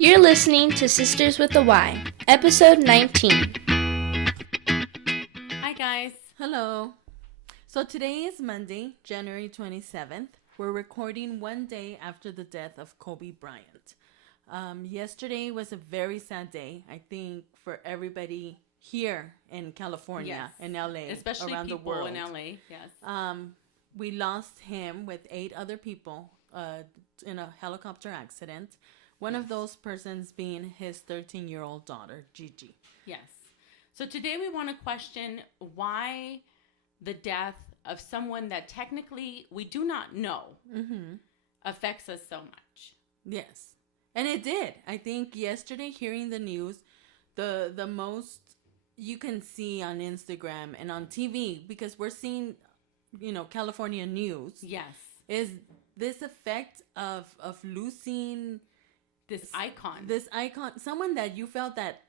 You're listening to Sisters with a Y, episode 19. Hi guys. Hello. So today is Monday, January 27th. We're recording one day after the death of Kobe Bryant. Yesterday was a very sad day, I think, for everybody here in California, Yes. in LA, Especially around the people world. in LA, yes. We lost him with 8 other people in a helicopter accident. One of those persons being his 13-year-old daughter, Gigi. Yes. So today we want to question why the death of someone that technically we do not know affects us so much. Yes. And it did. I think yesterday, hearing the news, the most you can see on Instagram and on TV, because we're seeing, California news. Yes. Is this effect of losing This icon. Someone that you felt that,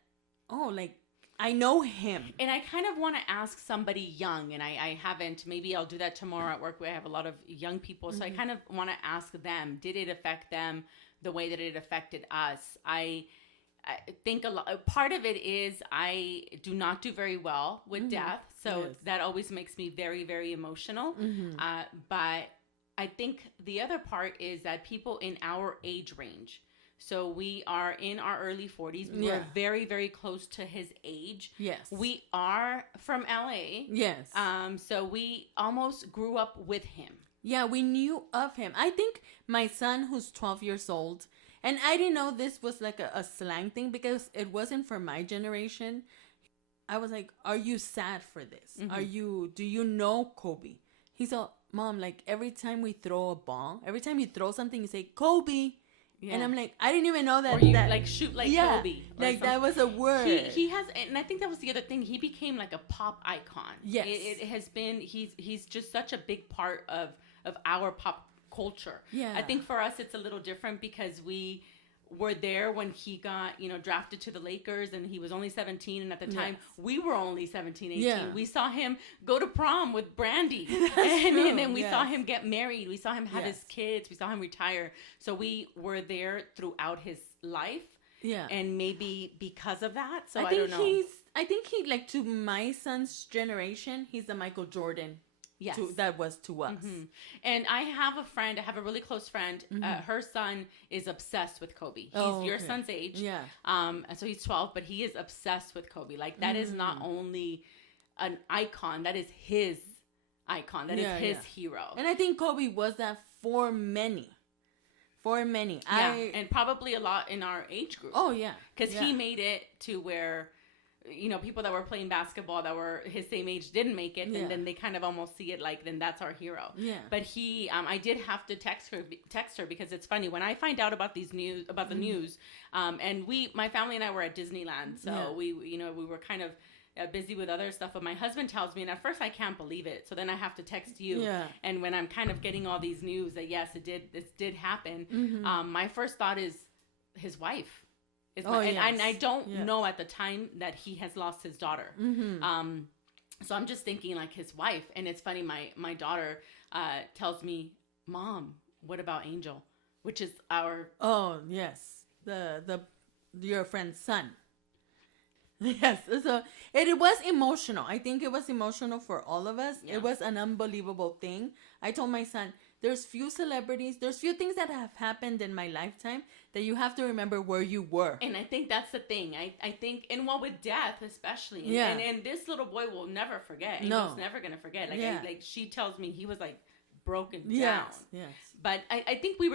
I know him. And I kind of want to ask somebody young, and I haven't. Maybe I'll do that tomorrow at work where I have a lot of young people. So I kind of want to ask them, did it affect them the way that it affected us? I think part of it is I do not do very well with death. So that always makes me very, very emotional. But I think the other part is that people in our age range, so we are in our early 40s. We're very, very close to his age. Yes. We are from LA. Yes. So we almost grew up with him. Yeah, we knew of him. I think my son, who's 12 years old, and I didn't know this was like a slang thing because it wasn't for my generation. I was like, are you sad for this? Do you know Kobe? He's all, Mom, like every time we throw a ball, every time you throw something, you say, Kobe. Yeah. And I'm like, I didn't even know that. Or you like shoot like Kobe. Like something. That was a word. He has, and I think that was the other thing. He became like a pop icon. Yes. It has been, he's just such a big part of our pop culture. Yeah. I think for us, it's a little different because we were there when he got, drafted to the Lakers and he was only 17. And at the time, we were only 17, 18. Yeah. We saw him go to prom with Brandy. And then we saw him get married. We saw him have his kids. We saw him retire. So we were there throughout his life. Yeah. And maybe because of that. So I don't know. I think he, like, to my son's generation, he's the Michael Jordan. Yes. That was to us. And I have a really close friend. Her son is obsessed with Kobe. He's your son's age. Yeah. So he's 12, but he is obsessed with Kobe. Like, that is not only an icon, that is his icon. That is his hero. And I think Kobe was that for many. Yeah, and probably a lot in our age group. Oh, yeah. Because he made it to where, people that were playing basketball that were his same age didn't make it. And then they kind of almost see it like, then that's our hero. Yeah. But I did have to text her because it's funny. When I find out about the news, and my family and I were at Disneyland. So we were kind of busy with other stuff, but my husband tells me, and at first I can't believe it. So then I have to text you. Yeah. And when I'm kind of getting all these news that yes, this did happen. My first thought is his wife. And I don't know at the time that he has lost his daughter. So I'm just thinking like his wife. And it's funny, my daughter tells me, Mom, what about Angel? Which is our... Oh, yes. Your friend's son. Yes. So it was emotional. I think it was emotional for all of us. Yeah. It was an unbelievable thing. I told my son, there's few things that have happened in my lifetime that you have to remember where you were. And I think that's the thing. I think, and with death especially. And this little boy will never forget. No. He's never going to forget. Like she tells me he was like broken down. Yes. But I think we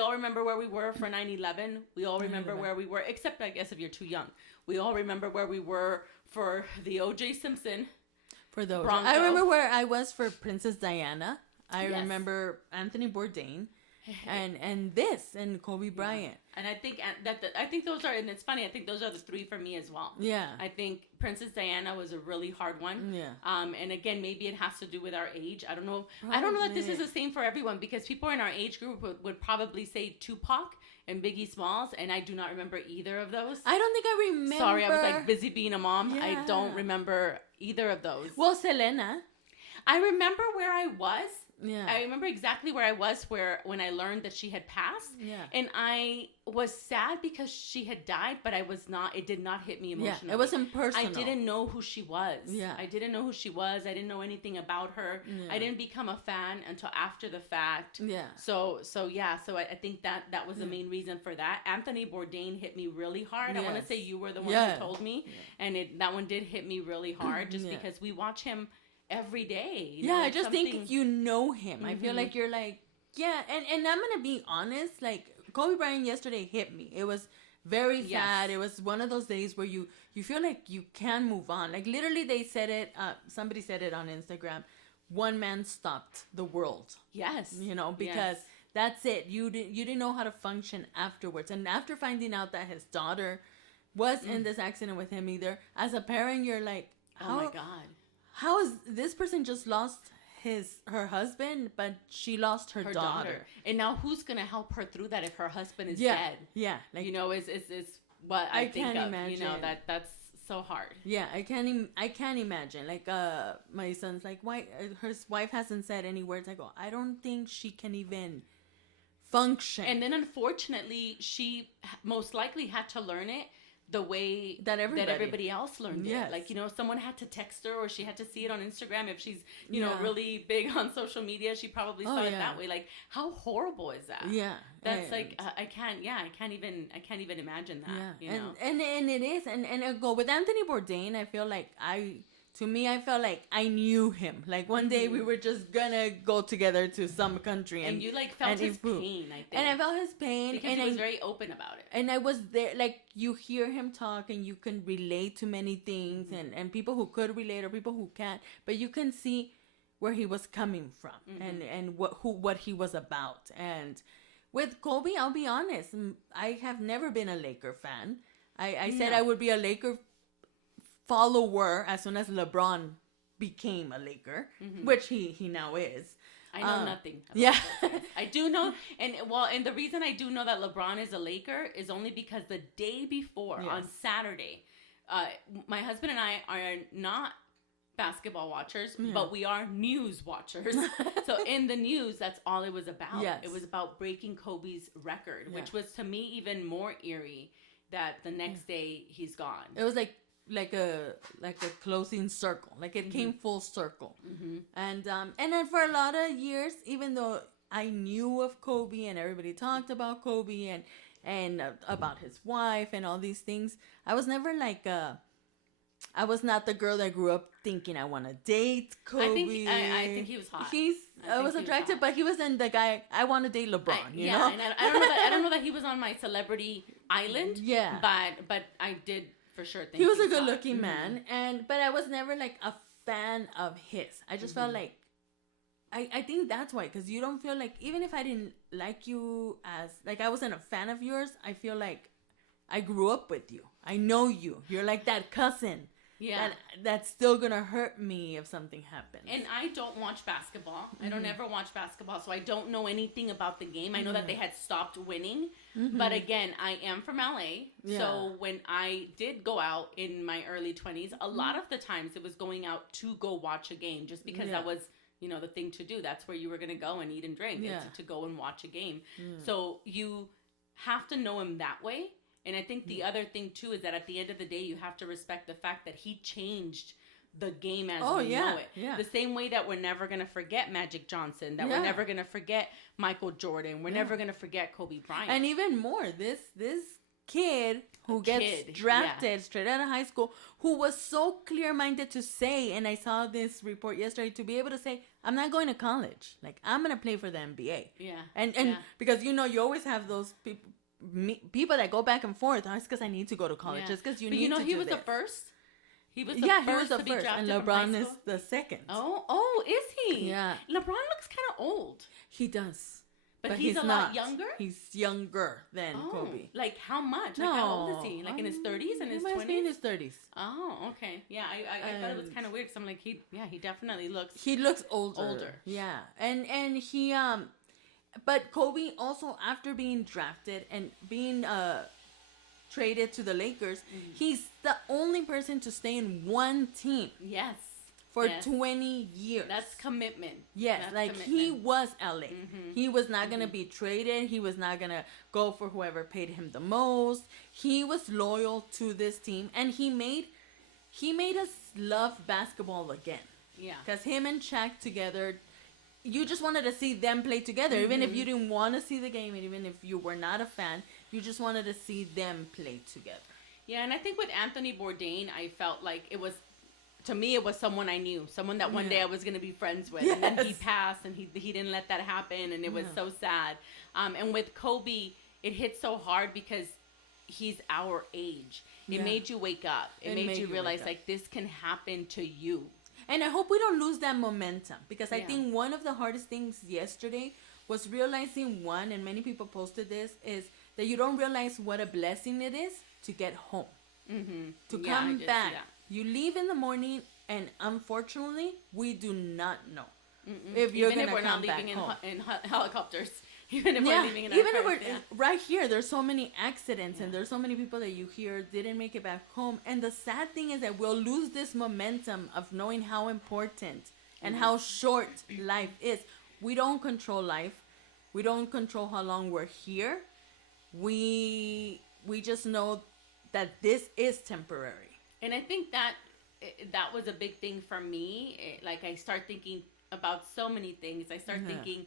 all remember where we were for 9/11. We all remember where we were, except I guess if you're too young. We all remember where we were for the O.J. Simpson. For those. Bronco. I remember where I was for Princess Diana. I remember Anthony Bourdain and Kobe Bryant. And I think those are, and it's funny, I think those are the 3 for me as well. Yeah. I think Princess Diana was a really hard one. Yeah. And again, maybe it has to do with our age. I don't know. Probably. I don't know that this is the same for everyone because people in our age group would probably say Tupac and Biggie Smalls, and I do not remember either of those. I don't think I remember. Sorry, I was like busy being a mom. Yeah. I don't remember either of those. Well, Selena. I remember where I was I remember exactly where I was when I learned that she had passed. Yeah. And I was sad because she had died, but it did not hit me emotionally. Yeah, it wasn't personal. I didn't know who she was. Yeah. I didn't know who she was. I didn't know anything about her. Yeah. I didn't become a fan until after the fact. Yeah. So I think that was the main reason for that. Anthony Bourdain hit me really hard. I want to say you were the one who told me. And that one did hit me really hard just because we watch him every day. I just think you know him. I feel like you're like, and I'm gonna be honest, like Kobe Bryant yesterday hit me. It was very sad. It was one of those days where you feel like you can move on. Like literally they said it, somebody said it on Instagram, one man stopped the world. Yes. Because that's it. You didn't know how to function afterwards. And after finding out that his daughter was in this accident with him either, as a parent you're like, oh my God. How is this person just lost her husband, but she lost her daughter? And now who's gonna help her through that if her husband is dead? Yeah, like, is what I think can't of. imagine. That's so hard. Yeah, I can't imagine. Like, my son's like, why her wife hasn't said any words. I go, I don't think she can even function. And then unfortunately, she most likely had to learn it the way that everybody else learned it. Like, someone had to text her, or she had to see it on Instagram. If she's, really big on social media, she probably saw it that way. Like, how horrible is that? Yeah. That's I can't even imagine that. Yeah. And it is. And I go with Anthony Bourdain, I feel like I felt like I knew him. Like one day we were just gonna go together to some country, and you felt his pain. I think, and I felt his pain, because he was very open about it. And I was there, like you hear him talk, and you can relate to many things, and people who could relate or people who can't, but you can see where he was coming from, and what he was about. And with Kobe, I'll be honest, I have never been a Laker fan. I said I would be a Laker follower as soon as LeBron became a Laker, which he now is. I know nothing about this. I do know, and the reason I do know that LeBron is a Laker is only because the day before, on Saturday, my husband and I are not basketball watchers, but we are news watchers. So in the news, that's all it was about. It was about breaking Kobe's record, which was to me even more eerie that the next day he's gone. It was like a closing circle, like it came full circle. And then for a lot of years, even though I knew of Kobe and everybody talked about Kobe and about his wife and all these things, I was never like I was not the girl that grew up thinking I want to date Kobe. I think he was hot. I was attracted, but he wasn't the guy I want to date LeBron. You know, and I don't know that he was on my celebrity island. Yeah, but I did. For sure, he was a good-looking man, but I was never like a fan of his. I just felt like, I think that's why, because you don't feel like, even if I didn't like you as, like I wasn't a fan of yours, I feel like I grew up with you. I know you. You're like that cousin. Yeah, that's still gonna hurt me if something happens. And I don't watch basketball. I don't ever watch basketball, so I don't know anything about the game. I know that they had stopped winning, but again, I am from LA, so when I did go out in my early 20s, a lot of the times it was going out to go watch a game, just because that was, the thing to do. That's where you were gonna go and eat and drink, to go and watch a game. So you have to know him that way. And I think the other thing, too, is that at the end of the day, you have to respect the fact that he changed the game as we know it. Yeah. The same way that we're never going to forget Magic Johnson, that we're never going to forget Michael Jordan, we're never going to forget Kobe Bryant. And even more, this kid who gets drafted straight out of high school, who was so clear-minded to say, and I saw this report yesterday, to be able to say, I'm not going to college. Like, I'm going to play for the NBA. Yeah. And because, you always have those people that go back and forth. Oh, it's because I need to go to college. It's because you need to do he was this. the first. He was the first to be drafted, and LeBron is the second. Oh, is he? Yeah. LeBron looks kind of old. He does, but he's a lot younger. He's younger than Kobe. Like how much? Like how old is he? Like in his 30s and his 20s? In his 30s. Oh, okay. Yeah, I thought it was kind of weird. Cause I'm like, he definitely looks. He looks older. Yeah, and he But Kobe also, after being drafted and being traded to the Lakers, he's the only person to stay in one team. Yes. for 20 years. That's commitment. Yes, That's like commitment. he was LA. He was not going to be traded. He was not going to go for whoever paid him the most. He was loyal to this team, and he made us love basketball again. Yeah. Because him and Shaq together, you just wanted to see them play together. Even if you didn't want to see the game, and even if you were not a fan, you just wanted to see them play together. Yeah, and I think with Anthony Bourdain, I felt like it was, to me, it was someone I knew. Someone that one day I was going to be friends with. Yes. And then he passed, and he didn't let that happen, and it was so sad. And with Kobe, it hit so hard because he's our age. It made you wake up. It made you realize, like, this can happen to you. And I hope we don't lose that momentum, because I think one of the hardest things yesterday was realizing, one, and many people posted this, is that you don't realize what a blessing it is to get home. To come back. You leave in the morning, and unfortunately, we do not know if you're going to come back home. Even if we're not leaving in helicopters. Even if we're leaving in our cars, right here, there's so many accidents, and there's so many people that you hear didn't make it back home. And the sad thing is that we'll lose this momentum of knowing how important and how short life is. We don't control life. We don't control how long we're here. We just know that this is temporary. And I think that was a big thing for me. Like, I start thinking about so many things. I start thinking,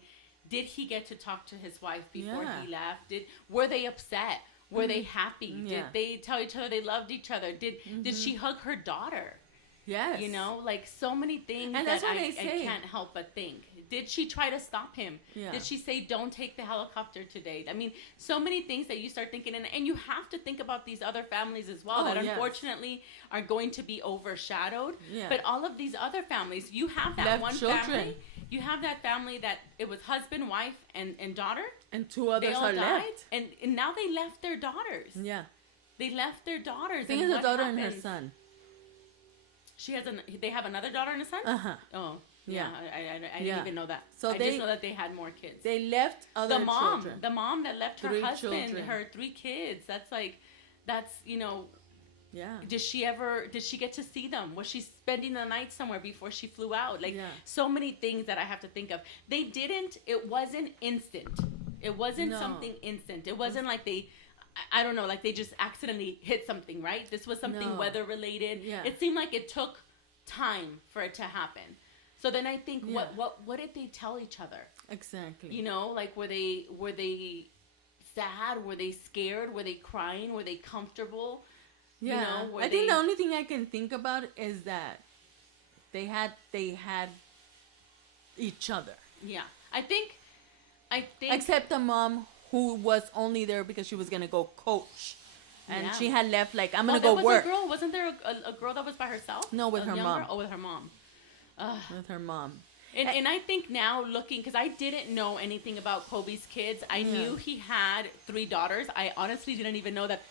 did he get to talk to his wife before he left? Were they upset? Were they happy? Did they tell each other they loved each other? Did she hug her daughter? Yes. You know, like, so many things and that I can't help but think. Did she try to stop him? Yeah. Did she say, don't take the helicopter today? I mean, so many things that you start thinking. And you have to think about these other families as well that unfortunately are going to be overshadowed. Yeah. But all of these other families, you have that one family. You have that family that it was husband, wife, and daughter. And two others are left. And now they left their daughters. Yeah. They left their daughters. I think it's a daughter and her son. They have another daughter and a son? Uh-huh. Oh. Yeah, I didn't even know that. So I just know that they had more kids. They left other children. The mom that left her husband, her 3 kids. That's, you know. Yeah. Did she get to see them? Was she spending the night somewhere before she flew out? Like, so many things that I have to think of. It wasn't instant. It wasn't something instant. It wasn't like I don't know, like they just accidentally hit something, right? This was something weather related. Yeah. It seemed like it took time for it to happen. So then I think, what did they tell each other? Exactly. You know, like, were they sad? Were they scared? Were they crying? Were they comfortable? Yeah. You know, I think the only thing I can think about is that they had each other. Yeah. I think except the mom, who was only there because she was gonna go coach. And she had left, like, I'm gonna go work. Wasn't there a girl that was by herself? No, with her mom. Oh, with her mom. With her mom. And I think now, looking, because I didn't know anything about Kobe's kids. I knew he had 3 daughters. I honestly didn't even know that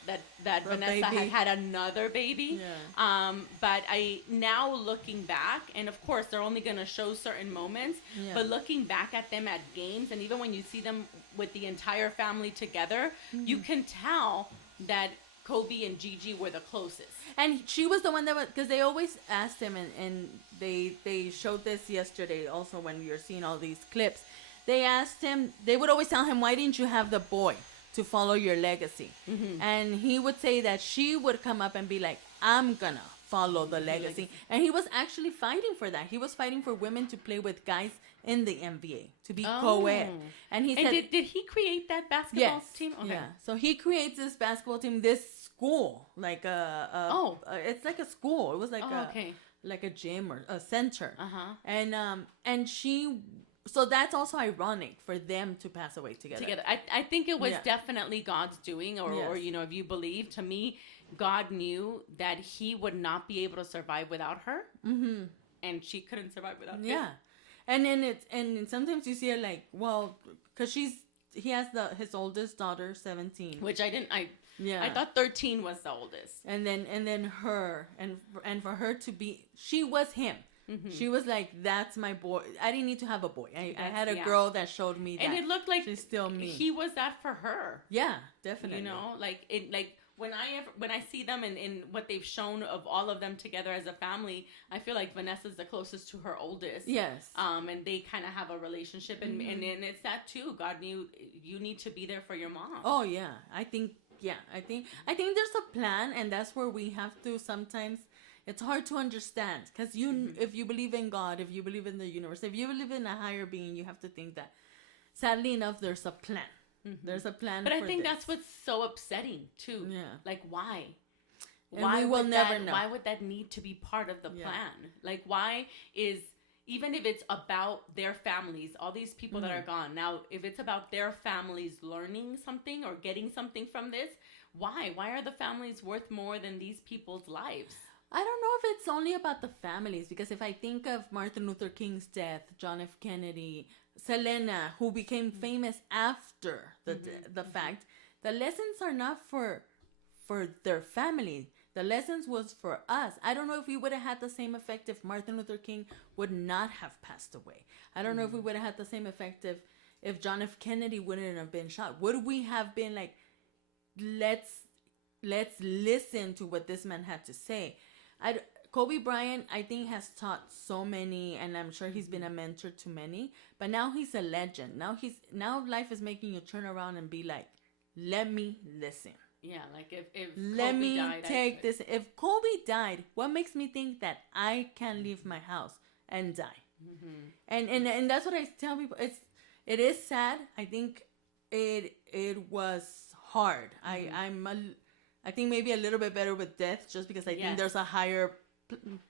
Vanessa had another baby. Yeah. But now looking back, and of course they're only going to show certain moments, but looking back at them at games, and even when you see them with the entire family together, you can tell that Kobe and Gigi were the closest. And she was the one that was, because they always asked him, and they showed this yesterday also when we were seeing all these clips. They asked him, they would always tell him, why didn't you have the boy to follow your legacy? And he would say that she would come up and be like, I'm gonna follow the legacy. And he was actually fighting for that. He was fighting for women to play with guys in the NBA, to be co-ed. And he said, did he create that basketball team? Okay. Yeah. So he creates this basketball team, this school, like it's like a school. It was like like a gym or a center. And she, so that's also ironic for them to pass away together. I think it was definitely God's doing, or you know, if you believe, to me, God knew that he would not be able to survive without her, and she couldn't survive without him. Yeah, and then and sometimes you see it like, well, because he has his oldest daughter, 17, which I thought 13 was the oldest, and then her, and for her to be, she was him. She was like, that's my boy. I didn't need to have a boy. I had a girl that showed me that. And it looked like she's still me. He was that for her. Yeah, definitely. You know, like when I see them in what they've shown of all of them together as a family, I feel like Vanessa's the closest to her oldest. Yes. And they kind of have a relationship, and it's that too. God knew you need to be there for your mom. Oh yeah, I think there's a plan, and that's where we have to sometimes. It's hard to understand because if you believe in God, if you believe in the universe, if you believe in a higher being, you have to think that. Sadly enough, there's a plan. There's a plan. But I think that's what's so upsetting too. Yeah. Like why? And why we will never know. Why would that need to be part of the plan? Like why is, even if it's about their families, all these people that are gone now, if it's about their families learning something or getting something from this, why? Why are the families worth more than these people's lives? I don't know if it's only about the families, because if I think of Martin Luther King's death, John F. Kennedy, Selena, who became famous after the fact, the lessons are not for their family. The lessons was for us. I don't know if we would have had the same effect if Martin Luther King would not have passed away. I don't know if we would have had the same effect if John F. Kennedy wouldn't have been shot. Would we have been like, let's listen to what this man had to say? Kobe Bryant, I think, has taught so many, and I'm sure he's been a mentor to many. But now he's a legend. Now life is making you turn around and be like, let me listen. Yeah, like if let Kobe me died, take this. If Kobe died, what makes me think that I can leave my house and die? And that's what I tell people. It is sad. I think it was hard. I think maybe a little bit better with death, just because I think there's a higher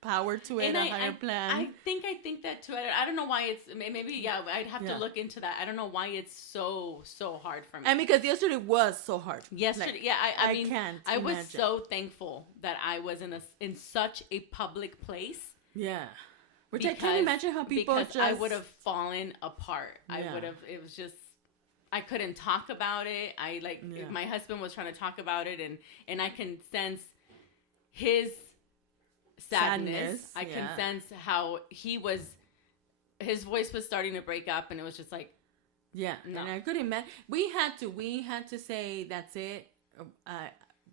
power to it, a higher plan. I think that too. I don't know why it's, maybe I'd have to look into that. I don't know why it's so hard for me. And because yesterday was so hard. Yesterday, I mean, I was so thankful that I was in such a public place. Yeah. Which I can't imagine how people I would have fallen apart. Yeah. It was just, I couldn't talk about it. My husband was trying to talk about it, and I can sense his sadness. I can sense how his voice was starting to break up, and it was just like, no. And I couldn't imagine. We had to say, that's it.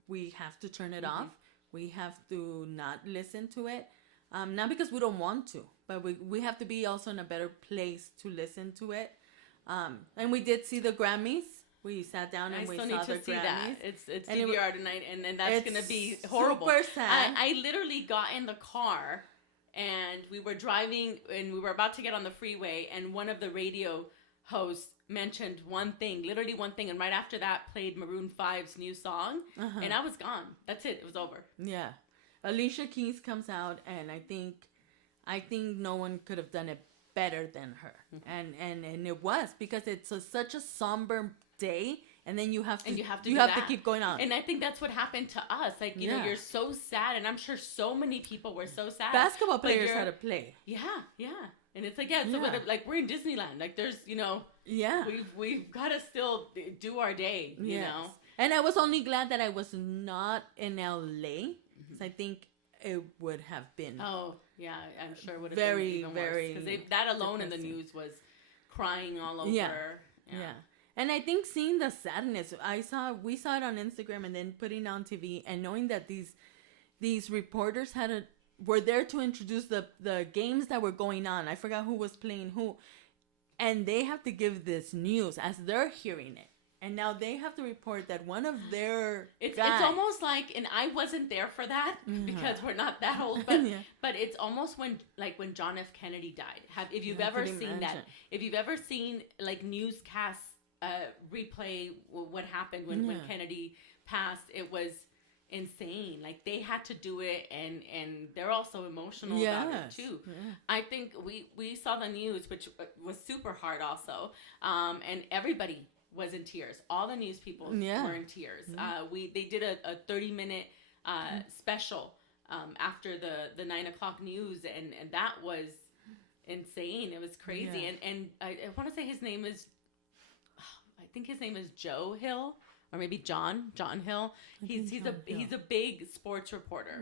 We have to turn it off. We have to not listen to it. Not because we don't want to, but we have to be also in a better place to listen to it. And we did see the Grammys. We sat down and we saw the Grammys. I still need to see that. It's DVR tonight, and that's going to be horrible. Super sad. I literally got in the car, and we were driving, and we were about to get on the freeway, and one of the radio hosts mentioned one thing, literally one thing, and right after that played Maroon 5's new song, and I was gone. That's it. It was over. Yeah. Alicia Keys comes out, and I think no one could have done it better than her. And it was, because it's such a somber day, and then you have to keep going on. And I think that's what happened to us. Like, you know, you're so sad, and I'm sure so many people were so sad. Basketball players had to play. Yeah. And it's like, so like we're in Disneyland. Like, there's, you know, we've got to still do our day, you know. And I was only glad that I was not in LA. I think it would have been. Oh, yeah, I'm sure it would have been even worse. Because that alone depressing. In the news was crying all over. Yeah. And I think seeing the sadness, we saw it on Instagram, and then putting on TV, and knowing that these reporters were there to introduce the games that were going on. I forgot who was playing who. And they have to give this news as they're hearing it. And now they have to report that one of their it's almost like, and I wasn't there for that because we're not that old, but it's almost when John F. Kennedy died. If you've ever seen that, if you've ever seen like newscasts replay what happened when Kennedy passed, it was insane. Like, they had to do it, and they're also emotional about it too. I think we saw the news, which was super hard also, and everybody was in tears. All the news people were in tears. They did a 30-minute special after the 9 o'clock news, and that was insane. It was crazy. And I want to say his name is, I think his name is Joe Hill, or maybe John Hill. He's a big sports reporter,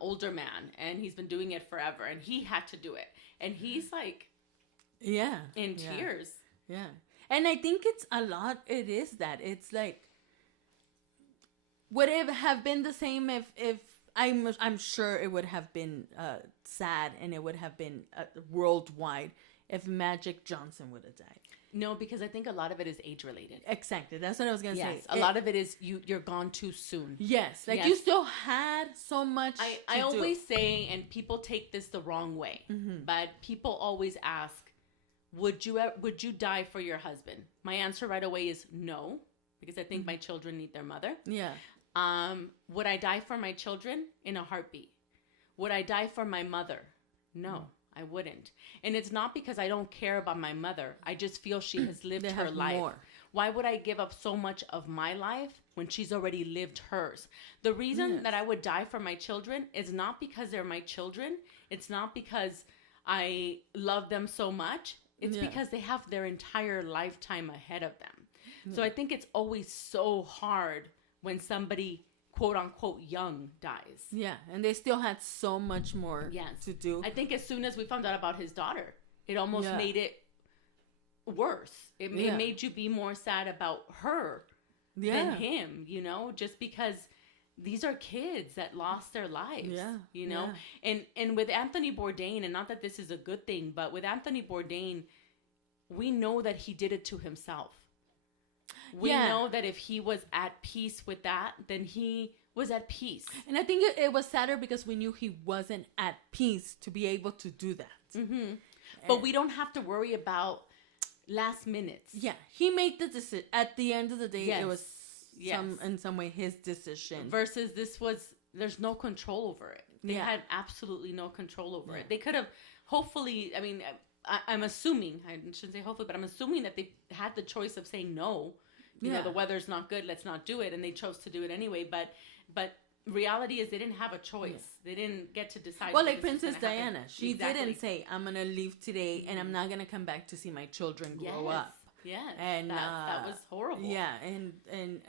older man, and he's been doing it forever, and he had to do it, and he's like in tears. And I think it's a lot. It is that. It's like, would it have been the same if I'm sure it would have been sad, and it would have been worldwide if Magic Johnson would have died. No, because I think a lot of it is age related. Exactly. That's what I was going to say. A lot of it is you're gone too soon. Yes. Like, you still had so much I always say, and people take this the wrong way, but people always ask, would you die for your husband? My answer right away is no, because I think my children need their mother. Yeah. Would I die for my children? In a heartbeat. Would I die for my mother? No. I wouldn't. And it's not because I don't care about my mother. I just feel she has lived her life. More. Why would I give up so much of my life when she's already lived hers? The reason that I would die for my children is not because they're my children. It's not because I love them so much. It's because they have their entire lifetime ahead of them. So I think it's always so hard when somebody, quote unquote, young dies. Yeah, and they still had so much more to do. I think as soon as we found out about his daughter, it almost made it worse. It made you be more sad about her than him, you know, just because these are kids that lost their lives, you know. And with Anthony Bourdain, and not that this is a good thing, but with Anthony Bourdain, we know that he did it to himself. We know that if he was at peace with that, then he was at peace. And I think it was sadder because we knew he wasn't at peace to be able to do that. But we don't have to worry about last minutes. Yeah, he made the decision. At the end of the day, it was in some way his decision. Versus there's no control over it. They had absolutely no control over it. They could have, hopefully, I mean, I'm assuming, I shouldn't say hopefully, but I'm assuming that they had the choice of saying no. You know, the weather's not good, let's not do it. And they chose to do it anyway. But reality is they didn't have a choice. They didn't get to decide. Well, like Princess Diana. She didn't say, I'm going to leave today and I'm not going to come back to see my children grow up. Yeah. And that was horrible. Yeah. And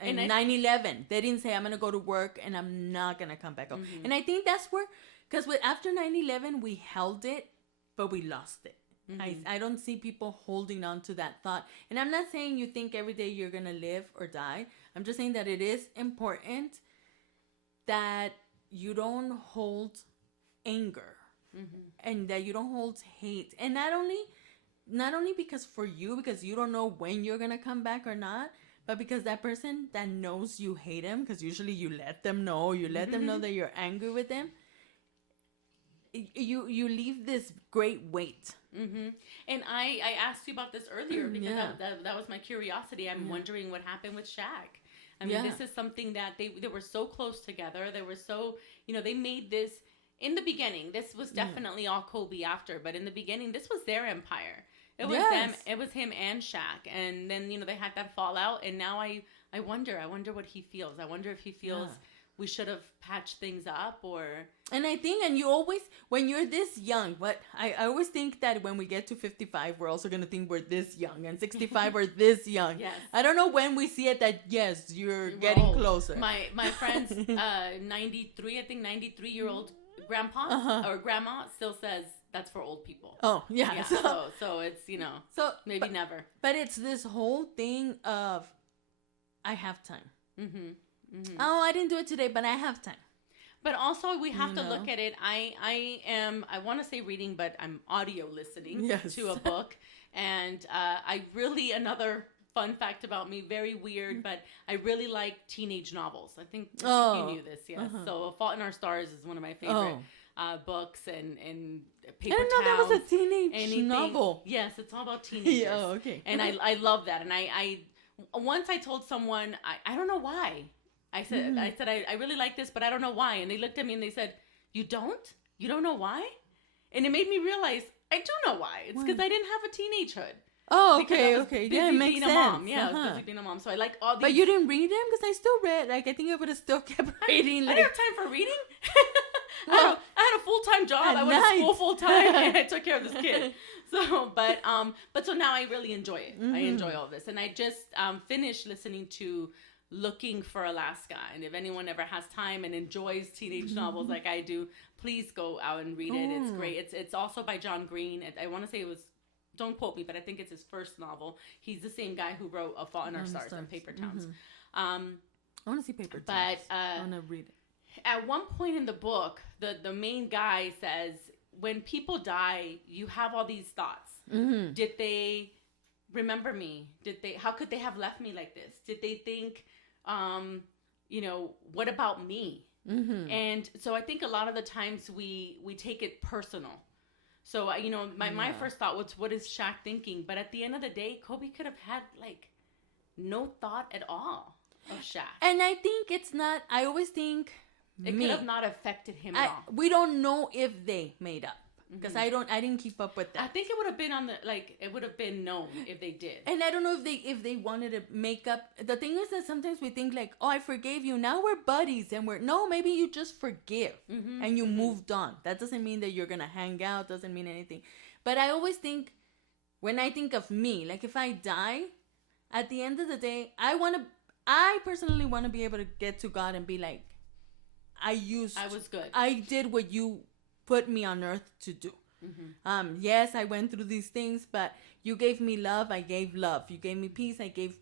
9/11, they didn't say, I'm going to go to work and I'm not going to come back home. And I think that's where, because after 9/11, we held it, but we lost it. I don't see people holding on to that thought. And I'm not saying you think every day you're going to live or die. I'm just saying that it is important that you don't hold anger and that you don't hold hate. And not only because for you, because you don't know when you're going to come back or not, but because that person that knows you hate him, because usually you let them know that you're angry with them, you leave this great weight. And I asked you about this earlier because that was my curiosity. I'm wondering what happened with Shaq. I mean, this is something that they were so close together. They were so, you know, they made this in the beginning. This was definitely all Kobe after, but in the beginning, this was their empire. It was them. It was him and Shaq. And then, you know, they had that fallout. And now I wonder what he feels. I wonder if he feels we should have patched things up or... And I think, and you always, when you're this young, I always think that when we get to 55, we're also going to think we're this young, and 65, we're this young. Yes. I don't know when we see it that, yes, you're getting closer. My friend's 93-year-old grandpa or grandma still says that's for old people. Oh, yeah. So it's, you know, maybe never. But it's this whole thing of, I have time. Oh, I didn't do it today, but I have time. But also we have to look at it. I want to say reading, but I'm audio listening to a book. And another fun fact about me, very weird, but I really like teenage novels. I think you knew this, yes. So A Fault in Our Stars is one of my favorite books, and Paper Towels. I didn't know that was a teenage novel. Yes, it's all about teenagers. Okay. And I love that. And I once I told someone, I don't know why. I said, I really like this, but I don't know why. And they looked at me and they said, You don't know why? And it made me realize I do know why. It's because I didn't have a teenagehood. Oh, okay. Yeah, it makes sense. Mom. Yeah, I was busy being a mom. So I like all these. But you didn't read them? Because I still read. Like, I think I would have still kept reading. I didn't have time for reading. I had a full-time job. I went to school full-time and I took care of this kid. So, but so now I really enjoy it. I enjoy all this. And I just finished listening to Looking for Alaska, and if anyone ever has time and enjoys teenage novels like I do, please go out and read it. It's great. It's also by John Green. I want to say it was, don't quote me, but I think it's his first novel. He's the same guy who wrote A Fault in Our Stars and Paper Towns. I want to see paper But towels. I want to read it. At one point in the book, the main guy says, when people die, you have all these thoughts. Mm-hmm. Did they remember me? How could they have left me like this? Did they think, what about me? Mm-hmm. And so I think a lot of the times we take it personal. So, my first thought was, what is Shaq thinking? But at the end of the day, Kobe could have had, like, no thought at all of Shaq. And I think it's not, I always think it could have not affected him at all. We don't know if they made up. Because I didn't keep up with that. I think it would have been it would have been known if they did. And I don't know if they wanted to make up. The thing is that sometimes we think like, oh, I forgave you. Now we're buddies, and no, maybe you just forgive and you moved on. That doesn't mean that you're gonna hang out. Doesn't mean anything. But I always think, when I think of me, like if I die, at the end of the day, I personally want to be able to get to God and be like, I was good. I did what you put me on earth to do. Yes, I went through these things, but you gave me love, I gave love. You gave me peace, I gave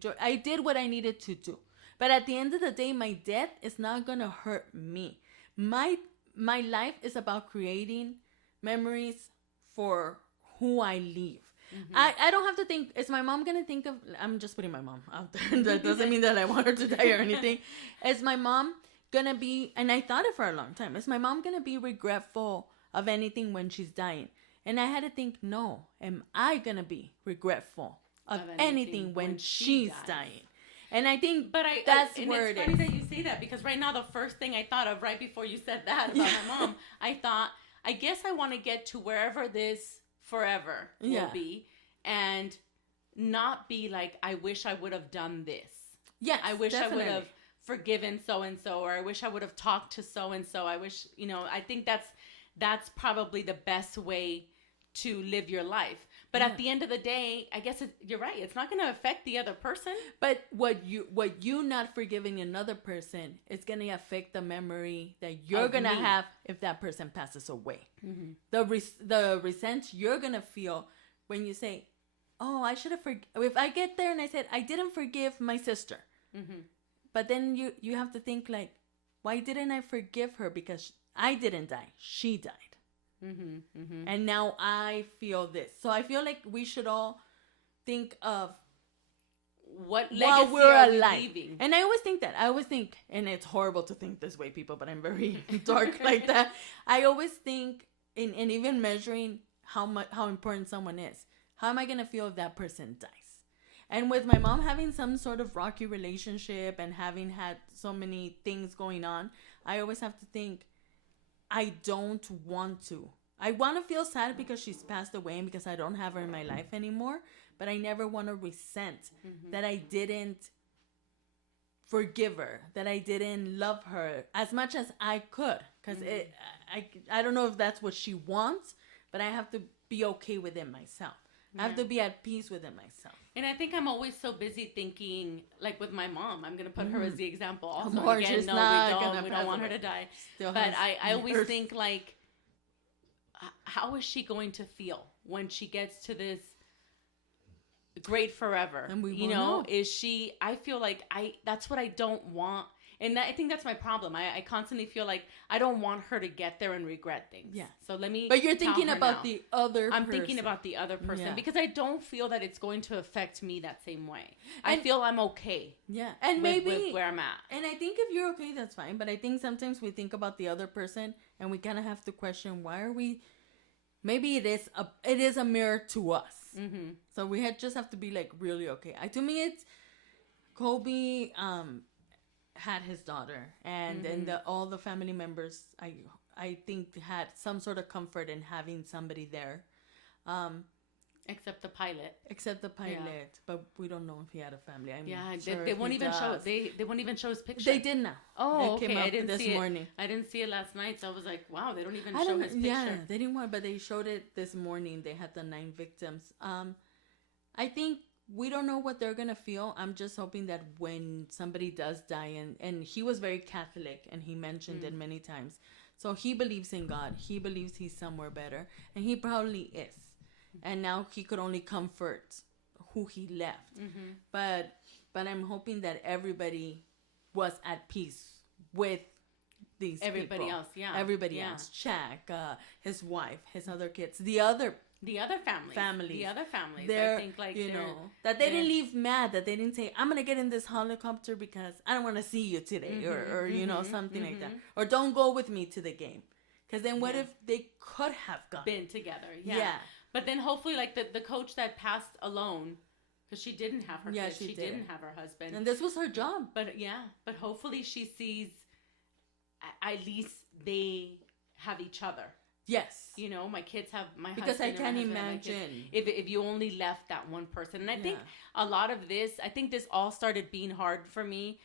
joy. I did what I needed to do. But at the end of the day, my death is not gonna hurt me. My life is about creating memories for who I leave. I don't have to think, is my mom gonna think of, I'm just putting my mom out there. That doesn't mean that I want her to die or anything. Is my mom gonna be, and I thought it for a long time, is my mom gonna be regretful of anything when she's dying? And I had to think, no, am I gonna be regretful of anything when she's dying? And I think that's where it is. It's funny that you say that, because right now the first thing I thought of right before you said that about my mom, I thought, I guess I want to get to wherever this forever will be, and not be like, I wish I would have done this. Yes, I wish definitely. I would have forgiven so and so, or I wish I would have talked to so and so. I wish, I think that's probably the best way to live your life. But at the end of the day, I guess you're right. It's not going to affect the other person. But what you not forgiving another person is going to affect the memory that you're going to have if that person passes away. The resent you're going to feel when you say, oh, I should have if I get there and I said, I didn't forgive my sister. But then you have to think like, why didn't I forgive her? Because I didn't die. She died. And now I feel this. So I feel like we should all think of what while legacy we're are we alive. leaving. And I always think that. And it's horrible to think this way, people, but I'm very dark like that. I always think in even measuring how important someone is. How am I going to feel if that person dies? And with my mom having some sort of rocky relationship and having had so many things going on, I always have to think, I don't want to. I want to feel sad because she's passed away and because I don't have her in my life anymore. But I never want to resent that I didn't forgive her, that I didn't love her as much as I could. Because I don't know if that's what she wants, but I have to be okay with it myself. I have to be at peace with it myself. And I think I'm always so busy thinking, like with my mom, I'm going to put her as the example. Also, Or again, she's no, not we don't want her to die. Still but has I always nerves. think like, how is she going to feel when she gets to this great forever? And we won't know. Is she, I feel like that's what I don't want. And I think that's my problem. I constantly feel like I don't want her to get there and regret things. Yeah. So let me. But you're tell thinking her about now. the other I'm person. thinking about the other person because I don't feel that it's going to affect me that same way. And I feel I'm okay. Yeah. And with maybe where I'm at. And I think if you're okay, that's fine. But I think sometimes we think about the other person and we kind of have to question, why are we? Maybe it is a mirror to us. So we just have to be like really okay. To me, it's Kobe had his daughter, and all the family members I think had some sort of comfort in having somebody there. Except the pilot. But we don't know if he had a family. They won't even show it. They won't even show his picture. They did now. Oh, it okay. came out I didn't this see morning. I didn't see it last night, so I was like, wow, they don't even show his picture. Yeah, they didn't want, but they showed it this morning. They had the 9 victims. I think we don't know what they're gonna feel. I'm just hoping that when somebody does die, and he was very Catholic, and he mentioned it many times. So he believes in God. He believes he's somewhere better, and he probably is. And now he could only comfort who he left. But I'm hoping that everybody was at peace with these everybody people. else. Yeah, Everybody else. Shaq, his wife, his other kids, the other families. I think like that they didn't leave mad, that they didn't say, I'm gonna get in this helicopter because I don't want to see you today, or something like that, or don't go with me to the game, because then what if they could have been together? Yeah. But then hopefully, like the coach that passed alone, because she didn't have her kids, she didn't have her husband, and this was her job. But hopefully she sees at least they have each other. Yes. My kids have my husband. Because I can't imagine if you only left that one person. And I think a lot of this, this all started being hard for me,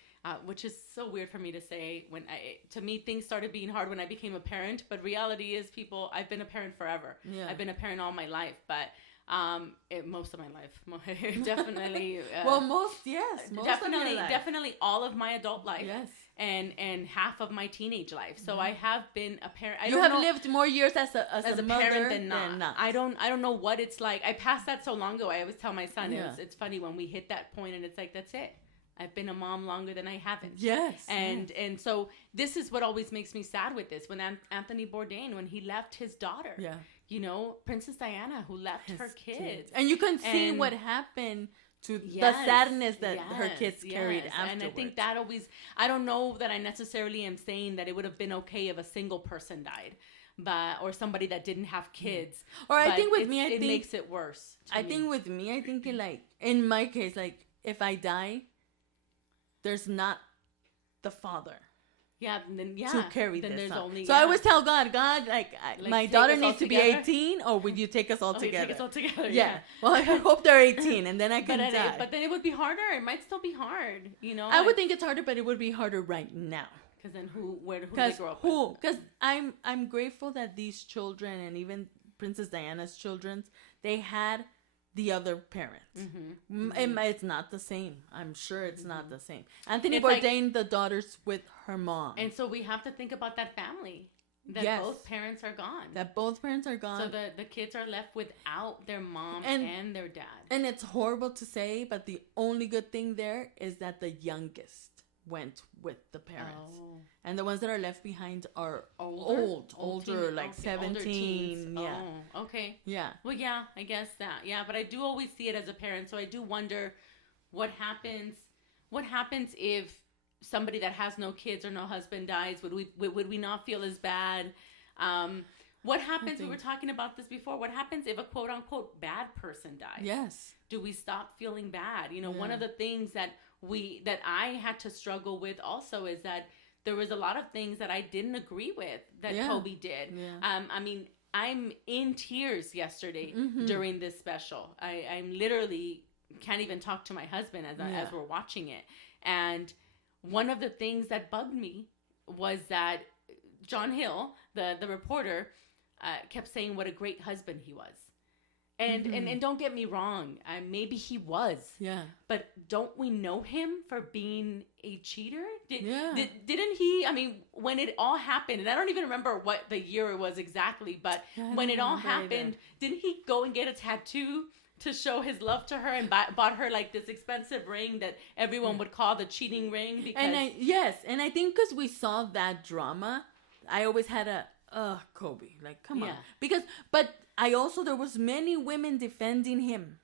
which is so weird for me to say. To me, things started being hard when I became a parent. But reality is, I've been a parent forever. Yeah. I've been a parent all my life. But most of my life, definitely. Most definitely all of my adult life. Yes. And half of my teenage life. So I have been a parent. You have lived more years as a parent than not. I don't know what it's like. I passed that so long ago. I always tell my son, it's funny when we hit that point and it's like, that's it. I've been a mom longer than I haven't. Yes. And so this is what always makes me sad with this. When Anthony Bourdain, when he left his daughter. Yeah. Princess Diana, who left her kids. And you can see what happened to the sadness that her kids carried afterwards. And I think that always, I don't know that I necessarily am saying that it would have been okay if a single person died, or somebody that didn't have kids. Or I think with me, it makes it worse. I think with me, I think in my case, like if I die, there's not the father. To carry this on. So I always tell God, like my daughter needs to be 18, or would you take us all together? Take us all together. Yeah. Well, I hope they're 18, and then I can die. But then it would be harder. It might still be hard. I would think it's harder, but it would be harder right now. Because then who they grow up with? Because I'm grateful that these children, and even Princess Diana's children, they had the other parent. It's not the same. I'm sure it's not the same. Anthony Bourdain, the daughter's with her mom. And so we have to think about that family. That both parents are gone. So the kids are left without their mom and their dad. And it's horrible to say, but the only good thing there is that the youngest went with the parents. Oh. And the ones that are left behind are older, like 17. Older okay. Yeah. Well, yeah, I guess that. Yeah, but I do always see it as a parent, so I do wonder what happens if somebody that has no kids or no husband dies. Would we not feel as bad? What happens, we were talking about this before, what happens if a quote unquote bad person dies? Yes. Do we stop feeling bad? One of the things that I had to struggle with also is that there was a lot of things that I didn't agree with that Kobe did. Yeah. I'm in tears yesterday during this special. I'm literally can't even talk to my husband as we're watching it. And one of the things that bugged me was that John Hill, the reporter, kept saying what a great husband he was. And don't get me wrong, maybe he was. Yeah. But don't we know him for being a cheater? Didn't he? When it all happened, and I don't even remember what the year it was exactly, but when it all happened, didn't he go and get a tattoo to show his love to her and bought her like this expensive ring that everyone would call the cheating ring? Because and I think because we saw that drama, I always had Kobe, like, come on. But I also, there was many women defending him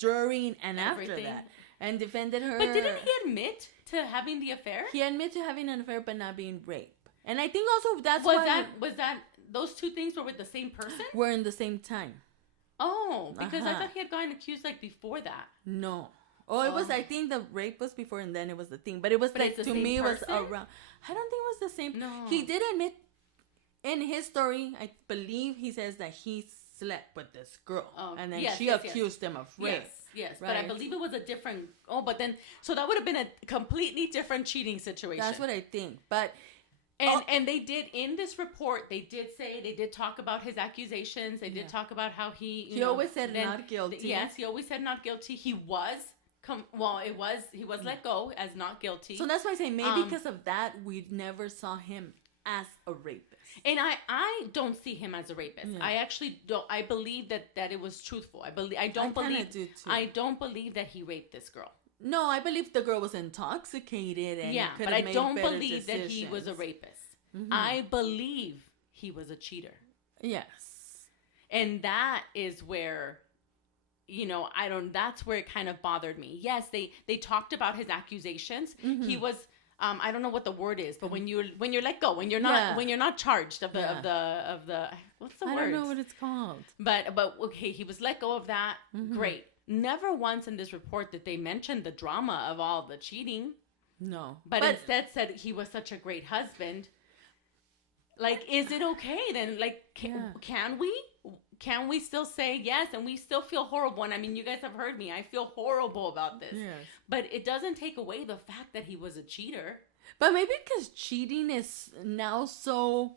during and after that, and defended her. But didn't he admit to having the affair? He admitted to having an affair, but not being raped. And I think also that's was that those two things were with the same person? Were in the same time. Oh, because I thought he had gotten accused like before that. No. Oh, it was. I think the rape was before, and then it was the thing. But it was like, to me, it was around. I don't think it was the same. No. He did admit in his story. I believe he says that he slept with this girl, and then she accused him of rape. Yes, right? But I believe it was a different. Oh, but then so that would have been a completely different cheating situation. That's what I think. But and they did in this report. They did talk about his accusations. They did talk about how he always said not guilty. Yes, he always said not guilty. He was. He was let go as not guilty. So that's why I say maybe because of that we never saw him as a rapist. And I don't see him as a rapist. Yeah. I actually don't. I believe that it was truthful. I don't believe that he raped this girl. No, I believe the girl was intoxicated and Yeah, could but have I made don't better believe that he was a decisions. rapist. Mhm. I believe he was a cheater. Yes. And that is where, that's where it kind of bothered me. Yes, they talked about his accusations. Mhm. He was, I don't know what the word is, but when you're let go, when you're Yeah. not charged of the, Yeah. of the, what's the I word? don't know what it's called. But okay, he was let go of that. Mhm. Great. Never once in this report did they mention the drama of all the cheating. No. But instead said he was such a great husband. Like, is it okay then? Like, can we still say yes? And we still feel horrible. And I mean, you guys have heard me. I feel horrible about this. Yes. But it doesn't take away the fact that he was a cheater. But maybe because cheating is now so...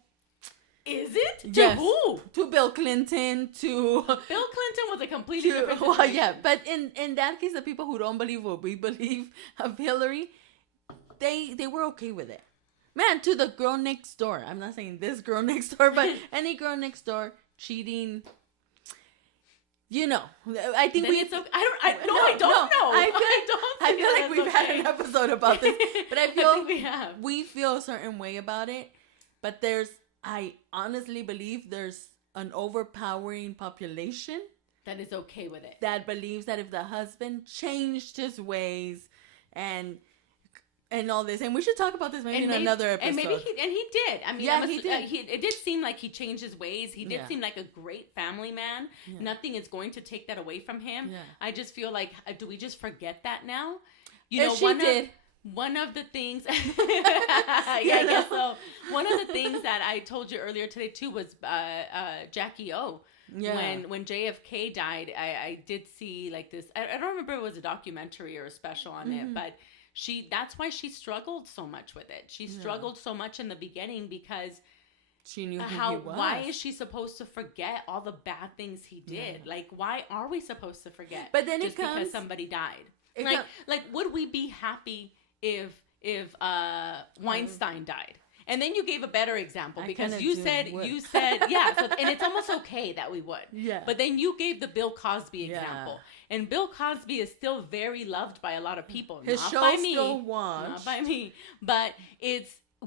Is it? Yes. To who? To Bill Clinton, to... Bill Clinton was a completely different Well, situation. yeah. But in that case, the people who don't believe what we believe of Hillary, they were okay with it. Man, to the girl next door. I'm not saying this girl next door, but any girl next door cheating. I think Then it's okay. I don't know. I feel like we've had an episode about this, but I feel think we have. We feel a certain way about it. But I honestly believe there's an overpowering population that is okay with it. that believes that if the husband changed his ways and all this, and we should talk about this maybe in another episode. And maybe he did. I mean, he did. It did seem like he changed his ways. He did Yeah. seem like a great family man. Yeah. Nothing is going to take that away from him. Yeah. I just feel like, do we just forget that now? One of the things, I guess so. One of the things that I told you earlier today too was Jackie O. Yeah. When JFK died, I did see like this. I don't remember if it was a documentary or a special on it, but that's why she struggled so much with it. She struggled so much in the beginning because she knew who he was. Why is she supposed to forget all the bad things he did? Yeah. Like, why are we supposed to forget? But then just because somebody died. Like, would we be happy if Weinstein died? And then you gave a better example because you said yeah. So, and it's almost okay that we would. Yeah. But then you gave the Bill Cosby example, and Bill Cosby is still very loved by a lot of people. His not show by me, still watched. not by me. But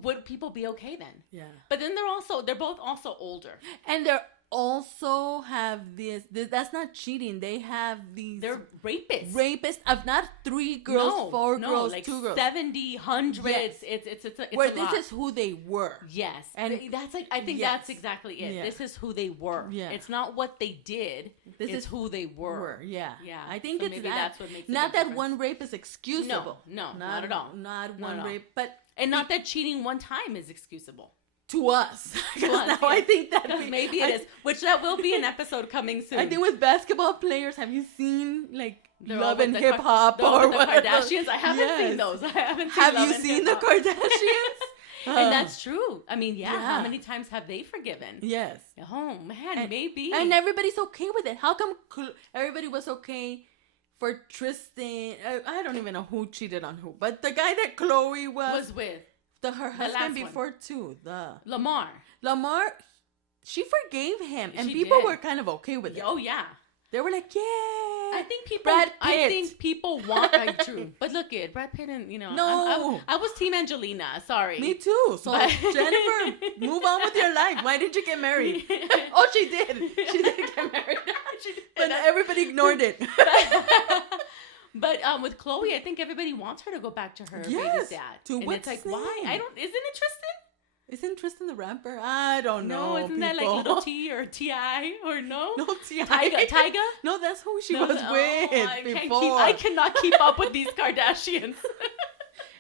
would people be okay then? Yeah. But then they're both also older, and they're also have this that's not cheating. They have these. They're rapists. Rapists of not 3 girls, 4 girls, like 2 girls, 70, hundreds. Yes. It's where a this lot. is who they were. Yes, and that's like I think that's exactly it. Yeah. This is who they were. Yeah. It's not what they did. This is who they were. Yeah, yeah. I think so it's maybe that's what makes a not big that difference. one rape is excusable. No, not at all. Not Not one at all. rape, but And not that cheating one time is excusable. to us. Now I think that maybe it is. Which that will be an episode coming soon. I think with basketball players, have you seen like They're Love all and with Hip Hop or the what? Kardashians? I haven't seen those. I haven't seen Have Love you and seen the Hip Hop. Kardashians? And that's true. I mean, Yeah. how many times have they forgiven? Yes. Oh man, maybe. And everybody's okay with it. How come everybody was okay for Tristan? I don't even know who cheated on who, but the guy that Chloe was with her last husband one. before too. Lamar. She forgave him, and She people did. were kind of okay with it. Oh yeah. They were like, "Yeah." I think people. Brad I Pitt. think people want. True, but look at Brad Pitt, and No. I was Team Angelina. Sorry. Me too. So But- Jennifer, move on with your life. Why did you get married? Oh, she did. She did get married. She did. But everybody ignored it. But with Chloe, I think everybody wants her to go back to her baby's Yes, dad. to and what's it's like, his why? name? Isn't it Tristan? Isn't Tristan the rapper? I don't know. No, isn't that like people. Little T or T.I. or no? No, T.I. Tyga? No, that's who she No, was no, with before. I cannot keep up with these Kardashians.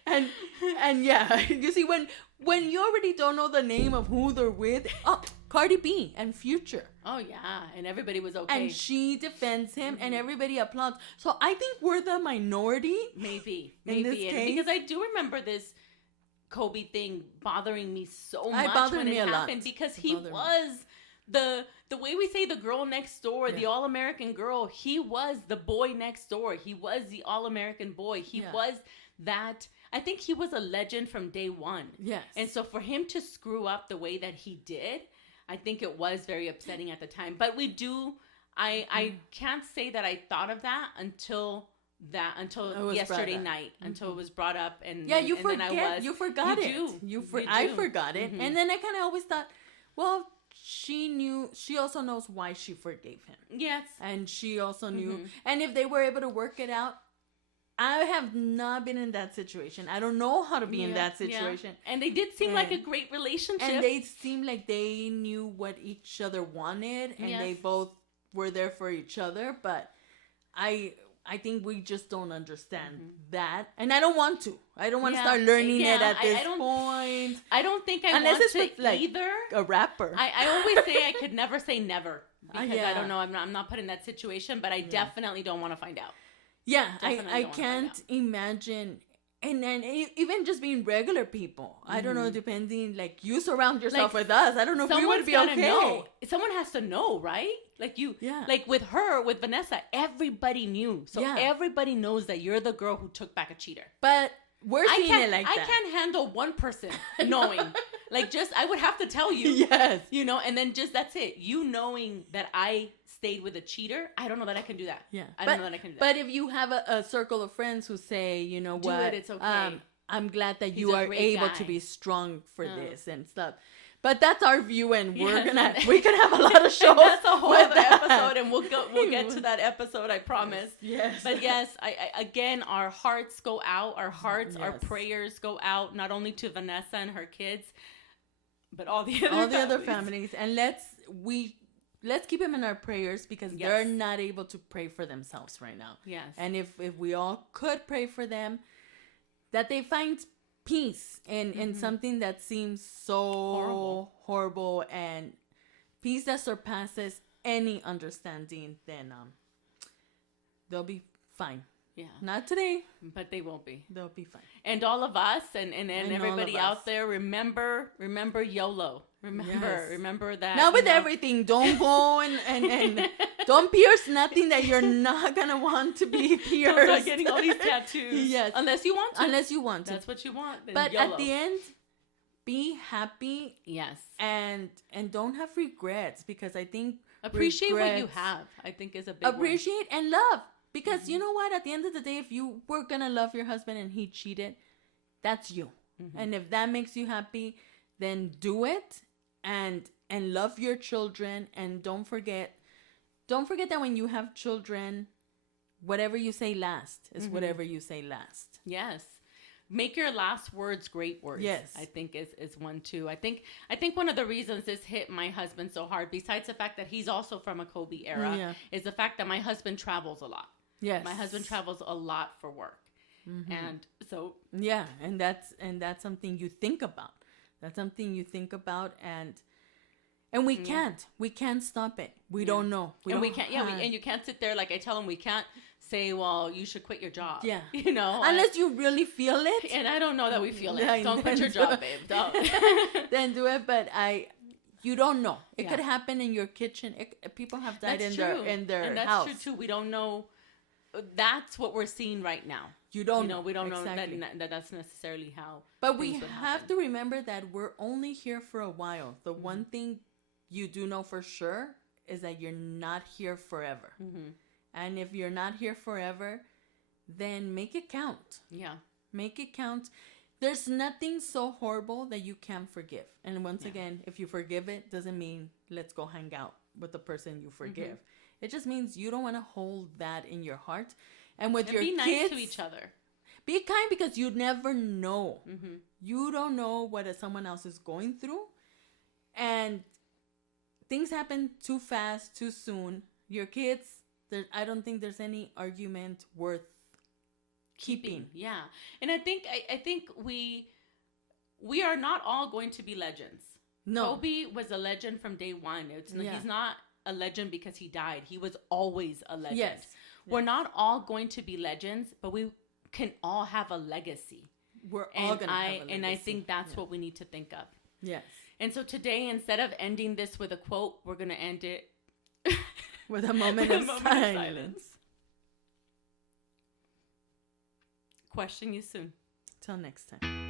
and yeah, you see when you already don't know the name of who they're with. Oh, Cardi B and Future. Oh yeah, and everybody was okay. And she defends him, and everybody applauds. So I think we're the minority. Maybe In this And case? because I do remember this Kobe thing bothering me so It much bothered when me it a lot. happened because It he bothered me. was the way we say the girl next door, the all-American girl. He was the boy next door. He was the all-American boy. He was that. I think he was a legend from day one. Yes. And so for him to screw up the way that he did, I think it was very upsetting at the time. But I can't say that I thought of that until that until yesterday night, until it was brought up, and you and forget, then I was, you forgot it. I forgot it, and then I kind of always thought, well, she also knows why she forgave him. Yes, and she also knew, and if they were able to work it out. I have not been in that situation. I don't know how to be in that situation. Yeah. And they did seem like a great relationship. And they seemed like they knew what each other wanted, and they both were there for each other. But I think we just don't understand that, and I don't want to. I don't want to start learning it at this point. I don't think I unless want it's to with, like, either. A rapper. I always say I could never say never because I don't know. I'm not put in that situation, but I definitely don't want to find out. Yeah, I can't imagine, and then even just being regular people. I don't know, depending, like, you surround yourself with us. I don't know if we would be okay. Know. Someone has to know, right? Like like with Vanessa, everybody knew. So everybody knows that you're the girl who took back a cheater. But we're seeing it like that. I can't handle one person knowing. Like, just, I would have to tell you. Yes. And then just, that's it. You knowing that I stayed with a cheater, I don't know that I can do that. Yeah. I don't know that I can do that. But if you have a circle of friends who say, you know what, it's okay. I'm glad that you are able to be strong for this and stuff. But that's our view, and we can have a lot of shows. That's a whole other episode, and we'll get to that episode, I promise. Yes. But yes, I again, our hearts go out. Our prayers go out, not only to Vanessa and her kids, but all the other families. And let's keep them in our prayers, because they're not able to pray for themselves right now. Yes. And if we all could pray for them, that they find peace in something that seems so horrible, and peace that surpasses any understanding, then they'll be fine. Yeah. Not today. But they won't be. They'll be fine. And all of us and everybody out there, remember YOLO. Remember that. Not with everything. Don't go and don't pierce nothing that you're not going to want to be pierced. Don't start getting all these tattoos. Yes. Unless you want to. That's what you want. Then but YOLO. at the end, be happy. Yes. And don't have regrets, because I think appreciate what you have, I think, is a big appreciate and love. Because you know what? At the end of the day, if you were going to love your husband and he cheated, that's you. And if that makes you happy, then do it, and love your children. And don't forget that when you have children, whatever you say last is whatever you say last. Yes. Make your last words great words. Yes. I think is one too. I think one of the reasons this hit my husband so hard, besides the fact that he's also from a Kobe era, is the fact that my husband travels a lot. Yes. My husband travels a lot for work. And so and that's something you think about. That's something you think about, and we can't stop it. We don't know. We can't and you can't sit there, like I tell him, we can't say, well, you should quit your job. Yeah. Unless you really feel it. And I don't know that we feel it. Don't quit your job, babe. Don't. Then do it, but you don't know. It could happen in your kitchen. People have died in their and that's house. That's true too. We don't know. That's what we're seeing right now. We don't know that that's necessarily how. But we have to remember that we're only here for a while. The one thing you do know for sure is that you're not here forever. And if you're not here forever, then make it count. Yeah. Make it count. There's nothing so horrible that you can't forgive. And once again, if you forgive it, doesn't mean let's go hang out with the person you forgive. It just means you don't want to hold that in your heart. And with your kids, be nice to each other. Be kind, because you never know. You don't know what someone else is going through. And things happen too fast, too soon. Your kids, I don't think there's any argument worth keeping. Yeah. And I think we are not all going to be legends. No. Kobe was a legend from day one. He's not a legend because he died. He was always a legend. Yes. We're not all going to be legends, but we can all have a legacy. We're all going to have a legacy. And I think that's what we need to think of. Yes. And so today, instead of ending this with a quote, we're going to end it with a moment of silence. Question you soon. Till next time.